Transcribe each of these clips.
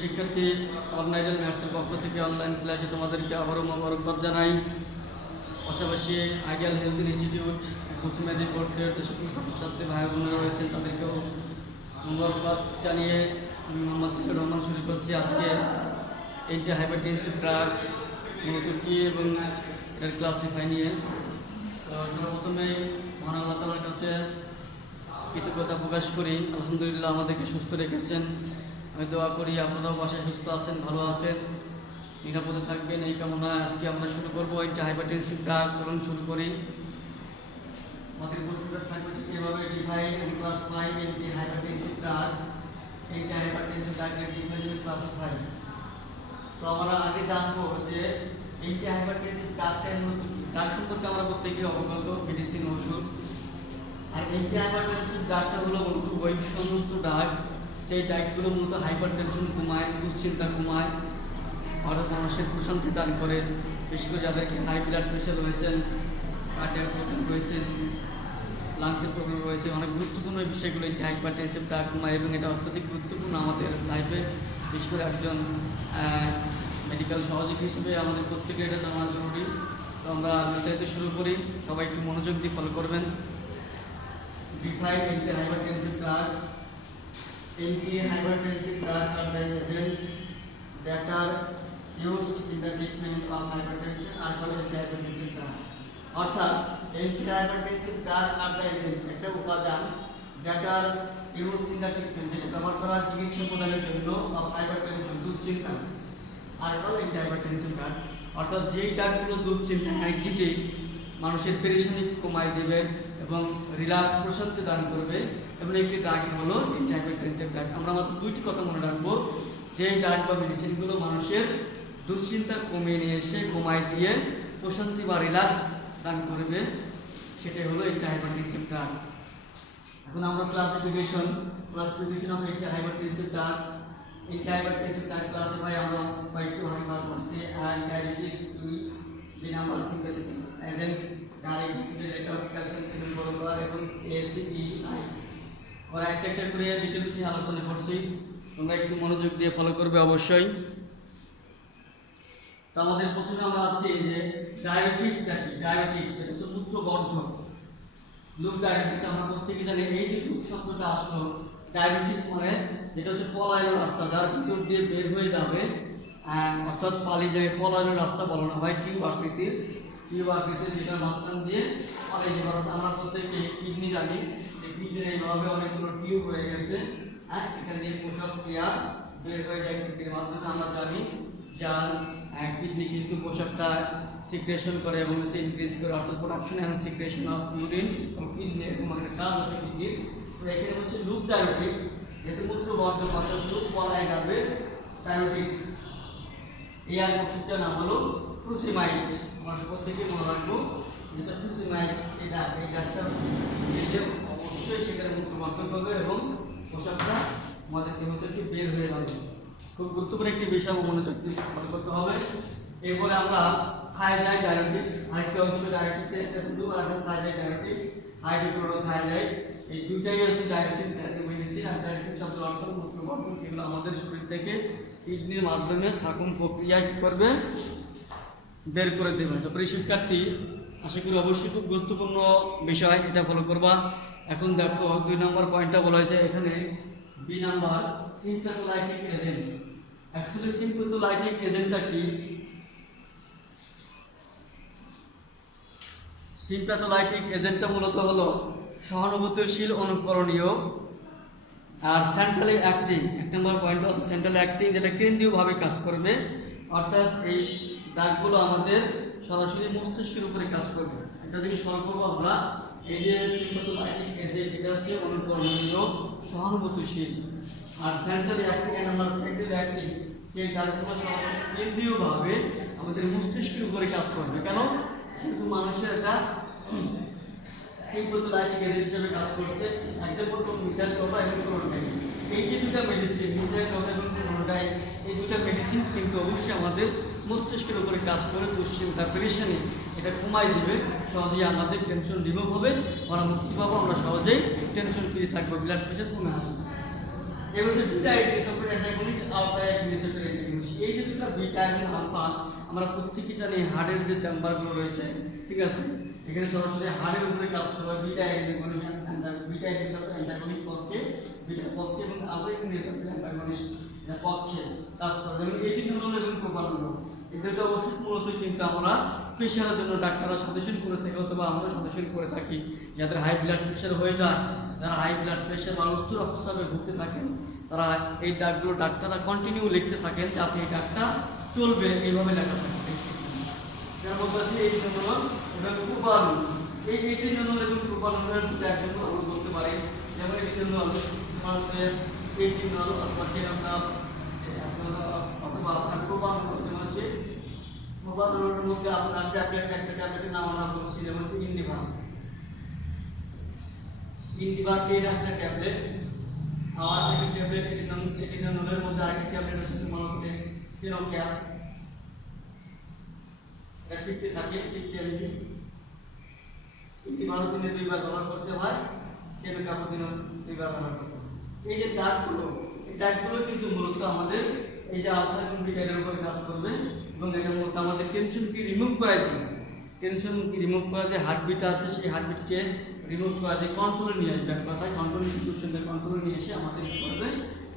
শিক্ষার্থী অনলাইন ম্যাথসের পক্ষ থেকে অনলাইন ক্লাসে তোমাদেরকে আবারও মোবারকবাদ জানাই। পাশাপাশি আইডিয়াল হেলথ ইনস্টিটিউট কুসুমেদি কোর্সের যে সকল ছাত্রছাত্রী ভাই বোনেরা রয়েছেন তাদেরকেও মোবারকবাদ জানিয়ে আমি মোহাম্মদ জিল্লুর রহমান শুরু করছি আজকে এইটা হাইপারটেনসিভ ড্রাগ মূলত কী এবং এটার ক্লাসিফাই নিয়ে। তো সর্বপ্রথমে মহান আল্লাহ তাআলার কাছে কৃতজ্ঞতা প্রকাশ করি। আলহামদুলিল্লাহ আমাদেরকে সুস্থ রেখেছেন। আমি দোয়া করি আপনারাও বাসায় সুস্থ আছেন, ভালো আছেন, নিরাপদে থাকবেন এই কামনায় আজকে আমরা শুরু করবো এইটা হাইপারটেনসিভ ড্রাগ। চলুন শুরু করি। আমাদের বস্তুটা থাকবে ঠিক এভাবে ডিভাইড এন্ড ক্লাসিফাই এইটা হাইপারটেনসিভ ড্রাগ। এইটা হাইপারটেনসিভ ড্রাগের ডিভাইড এন্ড ক্লাসিফাই। তো আমরা আগে জানবো যে এইটা হাইপারটেনসিভ ড্রাগটার মধ্যে কি ড্রাগ সম্পর্কে আমরা প্রত্যেকেই অবগত, মেডিসিন ওষুধ। আর এইটা হাইপারটেনসিভ ড্রাগটা হলো মূলত ওই সমস্ত ড্রাগ যেই ড্রাগগুলো মূলত হাইপার টেনশন কমায়, দুশ্চিন্তা কমায়, অর্থাৎ মানুষের প্রশান্তি দান করে। বিশেষ করে যাদেরকে হাই ব্লাড প্রেশার রয়েছেন, হার্টের প্রবলেম রয়েছেন, লাংসের প্রবলেম রয়েছে, অনেক গুরুত্বপূর্ণ বিষয়গুলো এই হাইপার টেনশন ড্রাগ কমায় এবং এটা অত্যধিক গুরুত্বপূর্ণ আমাদের লাইফে। বিশেষ করে একজন মেডিকেল সহযোগী হিসেবে আমাদের প্রত্যেকে এটা জানা জরুরি। তো আমরা বিস্তারিত শুরু করি, সবাই একটু মনোযোগ দিয়ে ফলো করবেন। Define anti-hypertensive drug. Anti-hypertensive drugs are the agents that are used in the treatment of hypertension are called anti-hypertensive drugs. অর্থাৎ anti-hypertensive drugs are the agents, একটা উপাদান that are used in the treatment, যেটা ব্যবহার করা চিকিৎসা প্রদানের জন্য of hypertension, দুশ্চিন্তা, are called anti-hypertensive drugs. অর্থাৎ যেই ড্রাগগুলো দুশ্চিন্তা অ্যাংজাইটি মানুষের পেরেশানি কমায় দেবে এবং রিল্যাক্স প্রশান্তি দান করবে এবং একটি ড্রাগ হলো এইটা হাইপারটেনসিভ ড্রাগ। আমরা মাত্র দুইটি কথা মনে রাখবো, যে ড্রাগ বা মেডিসিনগুলো মানুষের দুশ্চিন্তা কমিয়ে নিয়ে এসে কমায় দিয়ে প্রশান্তি বা রিল্যাক্স দান করবে, সেটাই হলো এইটা হাইপারটেনসিভ ড্রাগ। এখন আমরা ক্লাসিফিকেশন অফ এইটা হাইপারটেনসিভ ড্রাগ। এইটা হাইপারটেনসিভ ড্রাগ ক্লাসিফাই আমরা কয়েকটি ভাগে ভাগ করছি। ক্যারেক্টারিস্টিক্স 2, যে number sympathetic agent, direct rate of calcium channel বরাবর এবং এসিই। আমরা একটা একটা করে ডিটেইলস নিয়ে আলোচনা করছি, তোমরা একটু মনোযোগ দিয়ে ফলো করবে অবশ্যই। তো আমাদের প্রথমে আমরা আসছি যে ডায়াবেটিক্সটা কি। ডায়াবেটিক্স এটা হচ্ছে মূত্রবর্ধক। লুপ ডায়াবেটিক্স আমরা প্রত্যেকে জানি। এই যে লুপ শব্দটা আসলো, ডায়াবেটিক্স মানে যেটা হচ্ছে পলায়ন রাস্তা, যার ভিতর দিয়ে বের হয়ে যাবে, অর্থাৎ পালিয়ে যাবে, পলায়নের রাস্তা বলো না ভাই, টিউব আকৃতির যেটা মাঝখান দিয়ে পালিয়ে যাবে। আমরা প্রত্যেকে কিডনি জানি, এই কিডনির এইভাবে অনেকগুলো টিউব হয়ে গেছে, এখান দিয়ে পোষক ক্রিয়া বের হয়ে যায় কিডনির মাধ্যমে। আমরা জানি যার কিডনি কিন্তু পোষকটা সিক্রেশন করে এবং সে ইনক্রিজ করে, অর্থাৎ production and secretion of urine kidney, এরকম একটা কাজ আছে কিডনির। তো এখানে হচ্ছে লুপ ডায়াবেটিক্স, যেহেতু মূত্রবর্ধক অর্থাৎ লুপ পলায় যাবে ডায়াবেটিক্স। এই আর ওষুধটার নাম হলো ফ্রুসিমাইড। আমরা প্রত্যেকে মনে রাখবো যেটা ফ্রুসিমাইড। এই গাছটা অবশ্যই সেখানে মূত্রবর্ধক হবে এবং পোশাকটা আমাদের দেহ থেকে বের হয়ে যাবে। খুব গুরুত্বপূর্ণ একটি বিষয় মনোযোগ দিয়ে ফলো করতে হবে। এরপরে আমরা থাইরয়েড ডায়াবেটিক্স, আরেকটা অংশ ডায়াবেটিক্স, একটা শুধু আর একটা থাইরয়েড ডায়াবেটিক্স, হাইড্রোক্লোরোথাইরয়েড। এই দুইটাই হচ্ছে ডায়াবেটিক মেডিসিন। আর ডায়াবেটিক শব্দের অর্থ মূত্রবর্ধক, এগুলো আমাদের শরীর থেকে কিডনির মাধ্যমে সাকুম প্রক্রিয়া কি করবে, বের করে দেবে। তারপরে শিক্ষার্থী আশা করি অবশ্যই খুব গুরুত্বপূর্ণ বিষয়, এটা ফলো করবা। এখন দেখো 2 নম্বর পয়েন্টটা বলা হয়েছে এখানে, বি নাম্বার সিম্প্যাথোলাইটিক এজেন্ট। অ্যাকচুয়ালি সিম্প্যাথোলাইটিক এজেন্টটা কি? সিম্প্যাথোলাইটিক এজেন্টটা মূলত হলো সহানুভূতিশীল, অনুকরণীয় আর সেন্ট্রালি অ্যাক্টিং। 1 নম্বর পয়েন্ট হচ্ছে সেন্ট্রালি অ্যাক্টিং, যেটা কেন্দ্রীয়ভাবে কাজ করবে। অর্থাৎ এই ড্রাগগুলো আমাদের সরাসরি মস্তিষ্কের উপরে কাজ করবে। এটা যদি সলভ করবো আমরা, এই যে সিম্প্যাথোলাইটিক এজেন্ট এটা হচ্ছে অনুকরণীয়, সহানুভূতিশীল। আর centrally acting, number centrally acting, সেই ড্রাগগুলো সরাসরি কেন্দ্রীয়ভাবে আমাদের মস্তিষ্কের উপরে কাজ করবে। কেন? কিন্তু মানুষের এটা সিম্প্যাথোলাইটিক এজেন্ট হিসেবে কাজ করছে। এক্সাম্পল কোন মিথাইল ডোপা এবং ক্লোরোটাইন, এই যে দুটো মেডিসিন, মিথাইল ডোপা এবং ক্লোরোটাইন, এই দুটো মেডিসিন কিন্তু অবশ্যই আমাদের মস্তিষ্কের উপরে কাজ করে দুশ্চিন্তা পেরেশানি এটা কমাই দিবে। সহজেই আমাদের টেনশন রিমুভ হবে, আমরা মুক্তি পাবো, আমরা সহজেই টেনশন ফ্রি থাকবো, ব্লাড প্রেশার কমে আসবে। এবার হচ্ছে beta receptor antagonist, alpha receptor antagonist. এই যে দুটো বিটা এবং আলফা আমরা প্রত্যেকই জানি হার্টের যে চেম্বারগুলো রয়েছে, ঠিক আছে, এখানে সরাসরি হার্টের উপরে কাজ করে বিটা রিসেপ্টর অ্যান্টাগনিস্ট পক্ষে, বিটা পক্ষে এবং আলফা রিসেপ্টর অ্যান্টাগনিস্ট পক্ষে কাজ করে। যেমন এটিনোল এবং প্রোপানোল, এই দুটো ওষুধ মূলত কিন্তু আমরা প্রেশারের জন্য ডাক্তাররা সাজেশন করে থাকে অথবা আমরা সাজেশন করে থাকি। যাদের হাই ব্লাড প্রেশার হয়ে যায়, যারা হাই ব্লাড প্রেশার বা উচ্চ রক্তচাপে ভুগতে থাকেন, তারা এই ডাকগুলো ডাক্তাররা কন্টিনিউ লিখতে থাকেন যাতে এই ডাকটা চলবে, এইভাবে লেখা থাকে। যেমন বলছি এটিনোল এবং প্রোপানোল, এই এটিনোল এবং প্রোপানোলের দুটো এক্সাম্পল আমরা বলতে পারি। যেমন এটিনোল হচ্ছে এটিনোল অথবা টেনাপ অথবা আপনার প্রোপানোল হচ্ছে প্রোপানোলের মধ্যে আপনার ট্যাবলেট, একটা ট্যাবলেটের নাম আমরা বলছি যেমন ইন্ডিভার, ইন্ডিভার 10 একটা ট্যাবলেট। আর একটা ট্যাবলেট এটিনোলের মধ্যে আরেকটা ট্যাবলেট আছে তোমার হচ্ছে স্টেনোক্যাপ, এটা 50 থাকে 50 mg। ইন্ডিভার দিনে 2 বার ব্যবহার করতে হয়, স্টেনোক্যাপ দিনে 2 বার ব্যবহার করতে হয়। এই যে ডাকগুলো, এই ডাকগুলো কিন্তু মূলত আমাদের এই যে আলফা এবং বিটার উপর কাজ করবে এবং এটা মূলত আমাদের টেনশনকে রিমুভ করে দিবে। টেনশনকে রিমুভ করা যে হার্টবিট আছে সেই হার্টবিটকে রিমুভ করা দিয়ে কন্ট্রোলে নিয়ে আসবে, এক কথায় কন্ট্রোল ইনস্টিটিউশনকে কন্ট্রোলে নিয়ে এসে আমাদের কী করবে,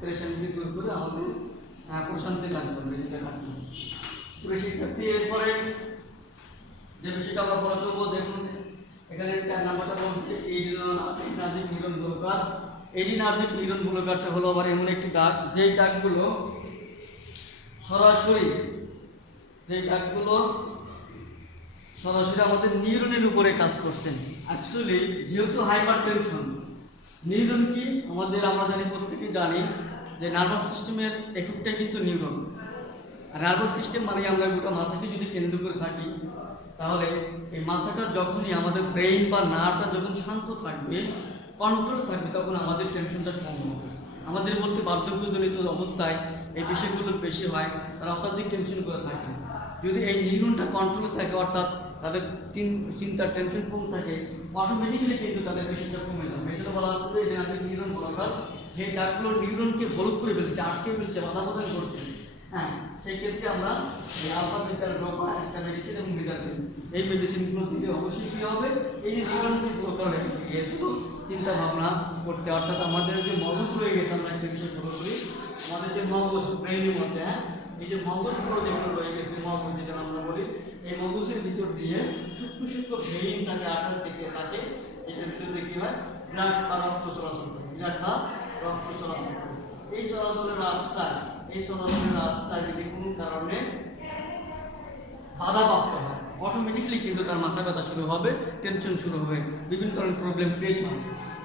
প্রেশারকে দূর করে আমাদের প্রশান্তি দান করবে। যেটা কাটবে পুরো শিক্ষার্থী। এরপরে যে বিষয়টা আমরা বলা করবো, দেখুন এখানে 4 নাম্বারটা বলছে এডিনার্জিক নিউরন ব্লকার। এডিনার্জিক নিউরন ব্লকারটা হলো আবার এমন একটি ডাক যেই ডাকগুলো সরাসরি আমাদের নিউরনের উপরে কাজ করছেন। অ্যাকচুয়ালি যেহেতু হাইপার টেনশন, নিউরন কি আমরা জানি, প্রত্যেকেই জানি যে নার্ভাস সিস্টেমের এককটাই কিন্তু নিউরন। আর নার্ভাস সিস্টেম মানে আমরা গোটা মাথাকে যদি কেন্দ্র করে থাকি, তাহলে এই মাথাটা যখনই আমাদের ব্রেইন বা নার্ভটা যখন শান্ত থাকবে, কন্ট্রোল থাকবে, তখন আমাদের টেনশনটা কম হবে। আমাদের বলতে বার্ধক্যজনিত অবস্থায় এই বিষয়গুলো বেশি হয়, তারা অত্যাধিক টেনশন করে থাকে। যদি এই নিউরনটা কন্ট্রোলে থাকে, অর্থাৎ তাদের চিন্তার টেনশন কম থাকে, অটোমেটিক্যালি কিন্তু তাদের প্রেশারটা কমে যাবে। এই জন্য বলা হচ্ছে যে এটা নিউরন ব্লকার, যে ডাকগুলো নিউরনকে হলুদ করে ফেলছে, আটকে ফেলছে, বাধা প্রদান করছে। হ্যাঁ, সেই ক্ষেত্রে আমরা এই আলফা বিটার ড্রপা একটা মেডিসিন এবং ভিটামিন, এই মেডিসিনগুলো দিলে অবশ্যই কী হবে, এই যে নিউরনকে ব্লকার হয়ে গিয়ে শুধু চিন্তা ভাবনা করতে, অর্থাৎ আমাদের যে মগজ রয়ে গেছে, আমরা একটা বিষয় ফলো করি, আমাদের যে মগজ ব্রেইনের মধ্যে, হ্যাঁ, এই যে মগজগুলো যেগুলো রয়ে গেছে, মগজ যেটা আমরা বলি, এই মগজের ভিতর দিয়ে সূক্ষ্ম সূক্ষ্ম ভেইন থাকে, আটার থেকে থাকে, এটার ভিতর দিয়ে কী হয়, ব্লাড বা রক্ত চলাচল করে, ব্লাড বা রক্ত চলাচল করে। এই চলাচলের রাস্তায় যদি কোনো কারণে বাধাপ্রাপ্ত হয়, অটোমেটিক্যালি কিন্তু তার মাথা ব্যথা শুরু হবে, টেনশন শুরু হবে, বিভিন্ন ধরনের প্রবলেম ক্রিয়েট হয়।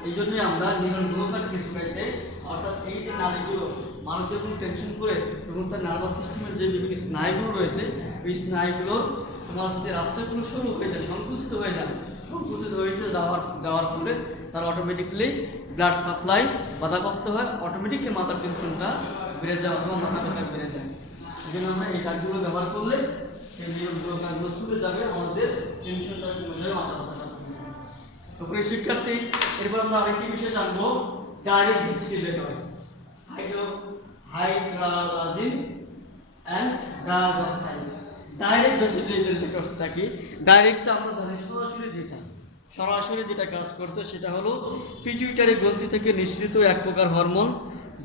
এই জন্যই আমরা নিউরন ব্লকারকে শুকাইতে, অর্থাৎ এই যে নালীগুলো মানুষ যখন টেনশন করে তখন তার নার্ভাস সিস্টেমের যে বিভিন্ন স্নায়ুগুলো রয়েছে, ওই স্নায়ুগুলোর তোমার যে রাস্তাগুলো সরু হয়ে যায়, সংকুচিত হয়ে যাওয়ার ফলে তার অটোমেটিক্যালি ব্লাড সাপ্লাই বাধাপ্রাপ্ত হয়, অটোমেটিকলি মাথার টেনশনটা বেড়ে যায় অথবা মাথা ব্যথা বেড়ে যায়। এই জন্য আমরা এই ডাকগুলো ব্যবহার করলে এই নিয়মগুলো কাজগুলো শুরু যাবে, আমাদের টেনশনটা কমে যাবে, মাথা ব্যথা কমে যাবে। তারপরে শিক্ষার্থী, এরপর আমরা আরেকটি বিষয় জানবো, ডাইরেক্ট ভেসিকুলেটরস, হাইড্রালাজিন অ্যান্ড ডায়াজক্সাইড। ডাইরেক্ট ভেসিকুলেটরসটা কি? ডাইরেক্টটা আমরা জানি সরাসরি যেটা কাজ করছে সেটা হলো পিটুইটারি গ্রন্থি থেকে নিঃসৃত এক প্রকার হরমোন,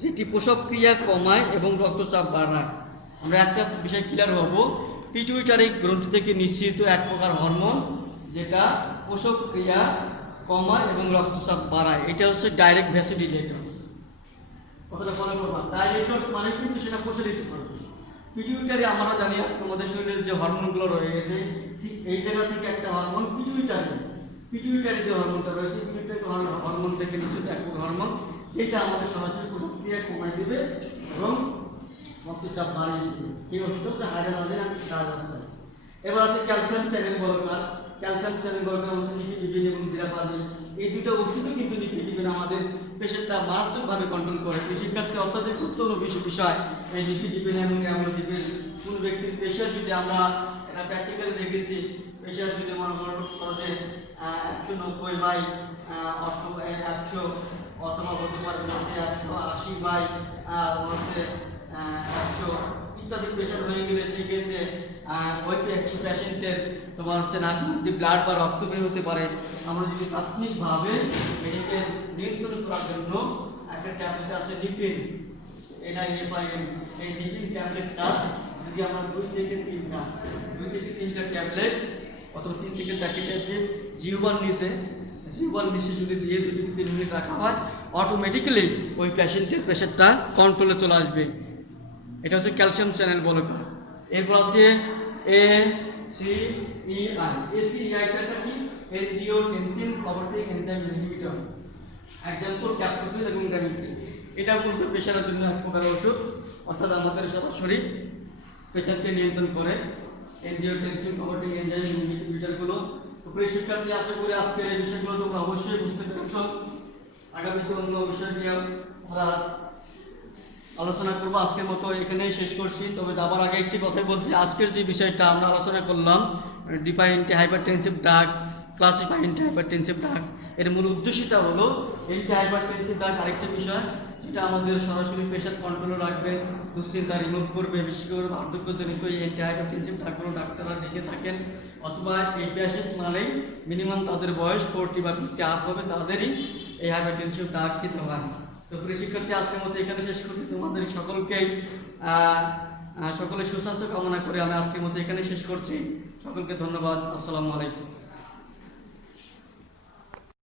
যেটি প্রসব ক্রিয়া কমায় এবং রক্তচাপ বাড়ায়। আমরা একটা বিষয় ক্লিয়ার হব, পিটুইটারি গ্রন্থি থেকে নিঃসৃত এক প্রকার হরমোন যেটা প্রসব ক্রিয়া কমায় এবং রক্তচাপ বাড়ায়, এটা হচ্ছে ডাইরেক্ট ভ্যাসোডিলেটরস। কথাটা ফলো করবা, ডাইলেটরস মানে কিন্তু সেটা প্রসারিত করবে। পিটুইটারি আমরা জানি আমাদের শরীরের যে হরমোনগুলো রয়ে গেছে, ঠিক এই জায়গা থেকে একটা হরমোন পিটুইটারি যে হরমোনটা রয়েছে, পিটুইটারি হরমোন থেকে নিশ্চিত এক হরমোন, যেটা আমাদের সরাসরি প্রক্রিয়া কমাই দিবে এবং রক্তচাপ বাড়িয়ে দিবে। কি হচ্ছে হাইড্রোজেন আর ডাইঅক্সাইড। এবার আছে calcium channel blocker. Calcium channel blocker হচ্ছে নিকোটিডিন এবং ভিরাপাজিন। এই দুটো ওষুধও কিন্তু নিকোটিডিন আমাদের পেশেন্টটা মারাত্মকভাবে কন্ট্রোল করে। শিক্ষার্থী অত্যাধিক গুরুত্বপূর্ণ বিষয় এই নিকোটিডিন এবং অ্যামোডিপিন। কোন ব্যক্তির প্রেশার যদি আমরা এটা প্র্যাকটিক্যালি দেখেছি, প্রেশার যদি মনে করো যে 190/100 অথবা হতে পারে হচ্ছে 180 বাই হচ্ছে 100 ইত্যাদি প্রেশার হয়ে গেলে সেই ক্ষেত্রে ওই পেশেন্টের তোমার হচ্ছে নাক দিয়ে ব্লাড বা রক্ত বের হতে পারে। আমরা যদি প্রাথমিকভাবে এটাকে নিয়ন্ত্রণ করার জন্য একটা ট্যাবলেট আছে নিপিন NIFIN, এই নিপিন ট্যাবলেটটা যদি আমরা 2 থেকে 3টা ট্যাবলেট অথবা 3 থেকে 4টি ট্যাবলেট জিহ্বার নিচে যদি দিয়ে 2 থেকে 3 মিনিট রাখা হয়, অটোমেটিক্যালি ওই পেশেন্টের প্রেশারটা কন্ট্রোলে চলে আসবে। এটা হচ্ছে ক্যালসিয়াম চ্যানেল ব্লকার। এরপর আছে ACEI। ACEI-টা কি? Angiotensin converting enzyme inhibitor, example captopril এবং গ্যামিপ্রিল। এটা মূলত প্রেশারের জন্য এক প্রকার ওষুধ, অর্থাৎ আমাদের সরাসরি প্রেশারকে নিয়ন্ত্রণ করে। এনজিওটেনসিন কনভার্টিং এনজাইম ইনহিবিটরগুলো। তো প্রিয় শিক্ষার্থী, আশা করি আজকের এই বিষয়গুলো তোমরা অবশ্যই বুঝতে পেরেছো। আগামীতে অন্য বিষয় নিয়ে আমরা আলোচনা করবো। আজকের মতো এখানেই শেষ করছি। তবে যাবার আগে একটি কথাই বলছি, আজকের যে বিষয়টা আমরা আলোচনা করলাম, define anti hypertensive drug, classify anti hypertensive drug, এর মূল উদ্দেশ্যটা হলো অ্যান্টি হাইপারটেনসিভ ড্রাগ আরেকটি বিষয় যেটা আমাদের সরাসরি প্রেশার কন্ট্রোলে রাখবে, দুশ্চিন্তা রিমুভ করবে। বিশেষ করে বার্ধক্যজনিত এই অ্যান্টি হাইপারটেনসিভ ড্রাগগুলো ডাক্তাররা লিখে থাকেন, অথবা এই পেশেন্ট মানেই মিনিমাম তাদের বয়স 40 বা 50 আপ হবে, তাদেরই এই হাইপারটেনসিভ ড্রাগ দিতে হয়। তো প্রিয় শিক্ষার্থী, আজকের মতো এখানে শেষ করছি। তোমাদের সকলকেই সকলের সুস্বাস্থ্য কামনা করে আমি আজকের মতো এখানে শেষ করছি। সকলকে ধন্যবাদ। আসসালামু আলাইকুম।